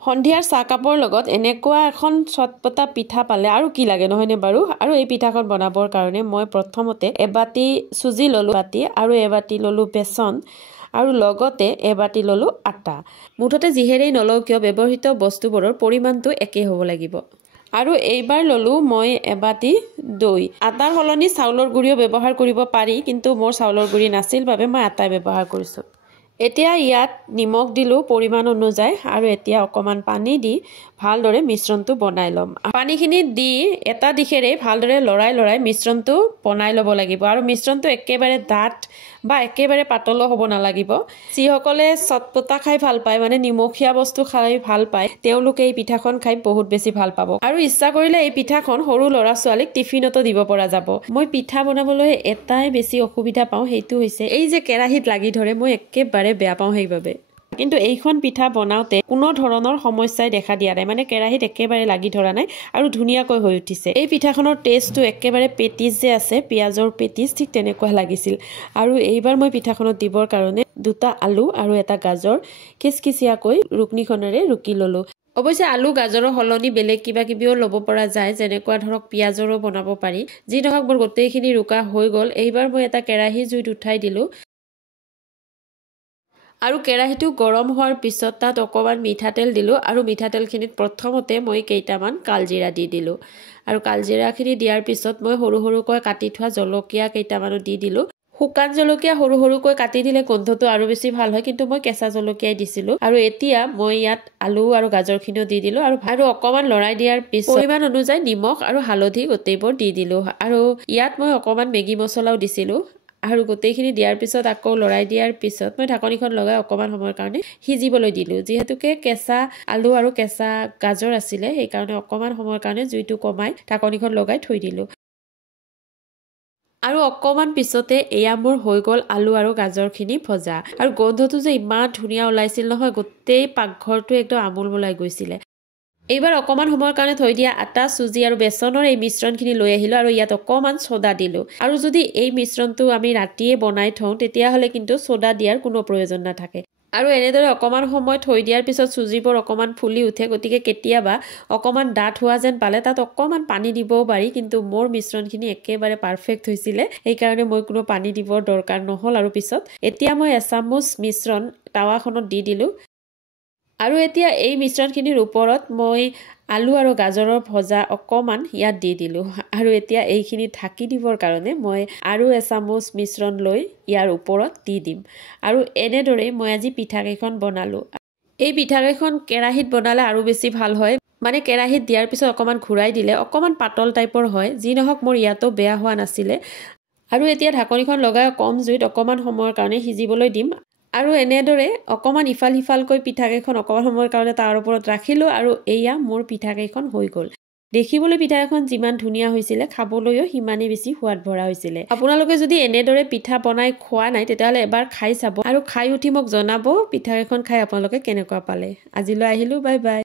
সন্ধিয়াৰ চাহ কাপৰ লগত এনেকুৱা এখন চটপটা পিঠা পালে আৰু কি লাগে নহয়নে বাৰু। আৰু এই পিঠাখন বনাবৰ কাৰণে মই প্ৰথমতে এবাটি চুজি ললো বাটি আৰু এবাটি ললো বেচন আৰু লগতে এবাটি ললো আটা। মুঠতে যিহেৰেই নলও কিয় ব্যৱহৃত বস্তুবোৰৰ পৰিমাণটো একেই হ'ব লাগিব। আৰু এইবাৰ ললো মই এবাটি দৈ। আটাৰ সলনি চাউলৰ গুড়িও ব্যৱহাৰ কৰিব পাৰি, কিন্তু মোৰ চাউলৰ গুড়ি নাছিল বাবে মই আটাই ব্যৱহাৰ কৰিছোঁ। এতিয়া ইয়াত নিমখ দিলো পৰিমাণ অনুযায়ী আৰু এতিয়া অকমান পানী দি ভালদৰে মিশ্ৰণটো বনাই ল'ম। পানীখিনি দি এটা দিশেৰে ভালদৰে লৰাই মিশ্ৰণটো বনাই ল'ব লাগিব আৰু মিশ্ৰণটো একেবাৰে ডাঠ বা একেবাৰে পাতলো হ'ব নালাগিব। যিসকলে চটপটা খাই ভাল পায়, মানে নিমখীয়া বস্তু খাই ভাল পায়, তেওঁলোকে এই পিঠাখন খাই বহুত বেছি ভাল পাব। আৰু ইচ্ছা কৰিলে এই পিঠাখন সৰু ল'ৰা ছোৱালীক টিফিনতো দিব পৰা যাব। মই পিঠা বনাবলৈ এটাই বেছি অসুবিধা পাওঁ, সেইটো হৈছে এই যে কেৰাহীত লাগি ধৰে, মই একেবাৰে বেয়া পাওঁ সেইবাবে। কিন্তু এইখন পিঠা বনাওতে কোনো ধৰণৰ সমস্যাই দেখা দিয়া নাই, মানে কেৰাহীত একেবাৰে লাগি ধৰা নাই আৰু ধুনীয়াকৈ হৈ উঠিছে। এই পিঠাখনৰ টেষ্টটো একেবাৰে পেটিছ যে আছে, পিঁয়াজৰ পেটিছ, ঠিক তেনেকুৱা লাগিছিল। আৰু এইবাৰ মই পিঠাখনত দিবৰ কাৰণে 2টা আলু আৰু এটা গাজৰ খিচখিচিয়াকৈ ৰুকনিখনেৰে ৰুকি ললো। অৱশ্যে আলু গাজৰৰ সলনি বেলেগ কিবা কিবিও ল'ব পৰা যায়, যেনেকুৱা ধৰক পিঁয়াজৰো বনাব পাৰি। যি নহওক মোৰ গোটেইখিনি ৰুকা হৈ গ'ল। এইবাৰ মই এটা কেৰাহী জুইত উঠাই দিলো আৰু কেৰাহীটো গৰম হোৱাৰ পিছত তাত অকণমান মিঠাতেল দিলোঁ আৰু মিঠাতেলখিনিত প্ৰথমতে মই কেইটামান কালজিৰা দি দিলোঁ আৰু কালজিৰাখিনি দিয়াৰ পিছত মই সৰু সৰুকৈ কাটি থোৱা জলকীয়া কেইটামানো দি দিলোঁ। শুকান জলকীয়া সৰু সৰুকৈ কাটি দিলে গোন্ধটো আৰু বেছি ভাল হয়, কিন্তু মই কেঁচা জলকীয়াই দিছিলোঁ। আৰু এতিয়া মই ইয়াত আলু আৰু গাজৰখিনিও দি দিলোঁ আৰু অকণমান লৰাই দিয়াৰ পিছত পৰিমাণ অনুযায়ী নিমখ আৰু হালধি গোটেইবোৰ দি দিলোঁ। আৰু ইয়াত মই অকণমান মেগী মছলাও দিছিলোঁ আৰু গোটেইখিনি দিয়াৰ পিছত আকৌ লৰাই দিয়াৰ পিছত মই ঢাকনিখন লগাই অকণমান সময়ৰ কাৰণে সিজিবলৈ দিলোঁ। যিহেতুকে কেঁচা আলু আৰু কেঁচা গাজৰ আছিলে, সেইকাৰণে অকণমান সময়ৰ কাৰণে জুইটো কমাই ঢাকনিখন লগাই থৈ দিলোঁ। আৰু অকণমান পিছতে এয়া মোৰ হৈ গ'ল আলু আৰু গাজৰখিনি ভজা। আৰু গোন্ধটো যে ইমান ধুনীয়া ওলাইছিল নহয়, গোটেই পাকঘৰটো একদম আমোল মোলাই গৈছিলে। এইবাৰ অকণমান সময়ৰ কাৰণে থৈ দিয়া আটা, চুজি আৰু বেচনৰ এই মিশ্ৰণখিনি লৈ আহিলোঁ আৰু ইয়াত অকণমান ছ'ডা দিলোঁ। আৰু যদি এই মিশ্ৰণটো আমি ৰাতিয়ে বনাই থওঁ, তেতিয়াহ'লে কিন্তু ছ'ডা দিয়াৰ কোনো প্ৰয়োজন নাথাকে। আৰু এনেদৰে অকণমান সময় থৈ দিয়াৰ পিছত চুজিবোৰ অকণমান ফুলি উঠে, গতিকে কেতিয়াবা অকণমান ডাঠ হোৱা যেন পালে তাত অকণমান পানী দিবও পাৰি, কিন্তু মোৰ মিশ্ৰণখিনি একেবাৰে পাৰফেক্ট হৈছিলে, সেইকাৰণে মই কোনো পানী দিবৰ দৰকাৰ নহ'ল। আৰু পিছত এতিয়া মই এচামুচ মিশ্ৰণ টাৱাখনত দি দিলোঁ আৰু এতিয়া এই মিশ্ৰণখিনিৰ ওপৰত মই আলু আৰু গাজৰৰ ভজা অকণমান ইয়াত দি দিলোঁ আৰু এতিয়া এইখিনি ঢাকি দিবৰ কাৰণে মই আৰু এচামুচ মিশ্ৰণ লৈ ইয়াৰ ওপৰত দি দিম। আৰু এনেদৰেই মই আজি পিঠাকেইখন বনালোঁ। এই পিঠাকেইখন কেৰাহীত বনালে আৰু বেছি ভাল হয়, মানে কেৰাহীত দিয়াৰ পিছত অকণমান ঘূৰাই দিলে অকণমান পাতল টাইপৰ হয়। যি নহওক মোৰ ইয়াতো বেয়া হোৱা নাছিলে। আৰু এতিয়া ঢাকনিখন লগাই কম জুইত অকণমান সময়ৰ কাৰণে সিজিবলৈ দিম। আৰু এনেদৰে অকণমান ইফাল সিফালকৈ পিঠাকেইখন অকণমান সময়ৰ কাৰণে তাৰ ওপৰত ৰাখিলোঁ আৰু এয়া মোৰ পিঠাকেইখন হৈ গ'ল। দেখিবলৈ পিঠাকেইখন যিমান ধুনীয়া হৈছিলে, খাবলৈও সিমানেই বেছি সোৱাদ ভৰা হৈছিলে। আপোনালোকে যদি এনেদৰে পিঠা বনাই খোৱা নাই, তেতিয়াহ'লে এবাৰ খাই চাব আৰু খাই উঠি মোক জনাব পিঠাকেইখন খাই আপোনালোকে কেনেকুৱা পালে। আজিলৈ আহিলোঁ, বাই বাই।